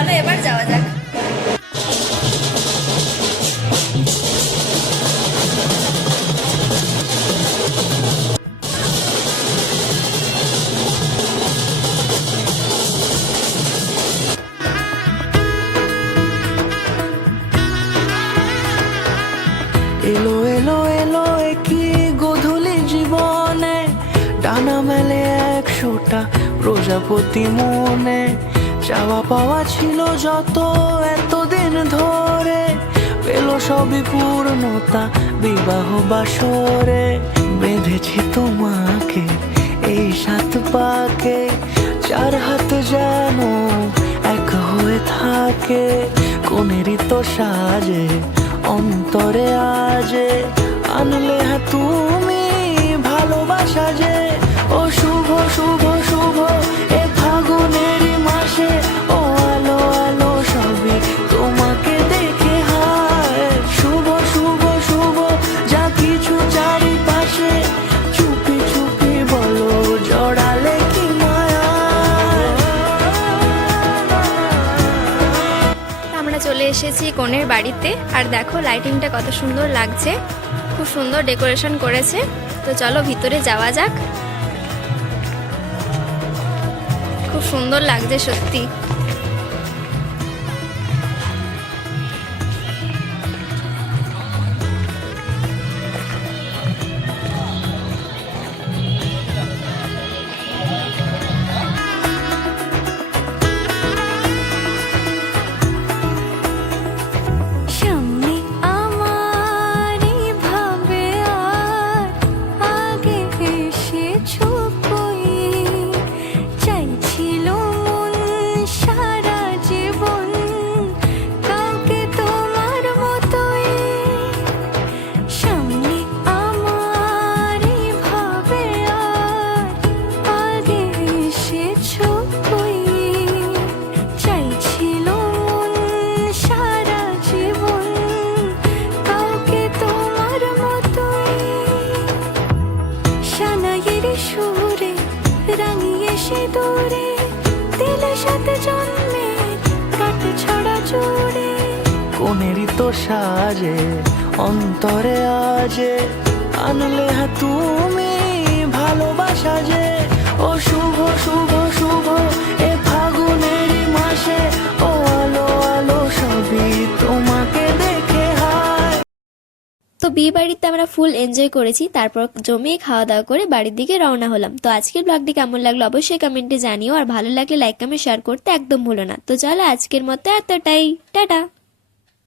চলো এবার যাওয়া যাক। এলো এলো এলো একই গোধূলি জীবনে, ডানা মেলে 100টা প্রজাপতি মনে। চাওয়া পাওয়া ছিল যত এতদিন ধরে, পেল সবই পূর্ণতা বিবাহ বাসরে। বেঁধেছি তোমাকে এই 7 পাকে, 4 হাত যেন এক হয়ে থাকে। কোনেরই তো সাজে অন্তরে আজে, আনলে তুমি ভালোবাসা যে। ও শুভ শুভ শুভ এ ফাগুনেরই মাসে, ও আলো আলো সবই তোমাকে দেখে হায়। শুভ শুভ শুভ যা কিছু চারিপাশে, চুপি চুপি বলো জড়ালে কি মায়া। আমরা চলে এসেছি কনের বাড়িতে, আর দেখো লাইটিংটা কত সুন্দর লাগছে, খুব সুন্দর ডেকোরেশন করেছে। তো চলো ভিতরে যাওয়া যাক। খুব সুন্দর লাগছে সত্যি। কোনেরই তো সাজে অন্তরে আজে, আনলে তুমি ভালোবাসা যে। ও শুভ শুভ শুভ এ ফাগুনেরই মাসে, ও আলো আলো সবই তোমাকে দেখে হায়। তো বিয়ে বাড়িতে আমরা ফুল এনজয় করেছি, তারপর জমিয়ে খাওয়া দাওয়া করে বাড়ির দিকে রওনা হলাম। তো আজকের ব্লগটি কেমন লাগলো অবশ্যই কমেন্টে জানিও, আর ভালো লাগলে লাইক কমেন্ট শেয়ার করতে একদম ভুলো না। তো চলো আজকের মতো এতটাই, টাটা।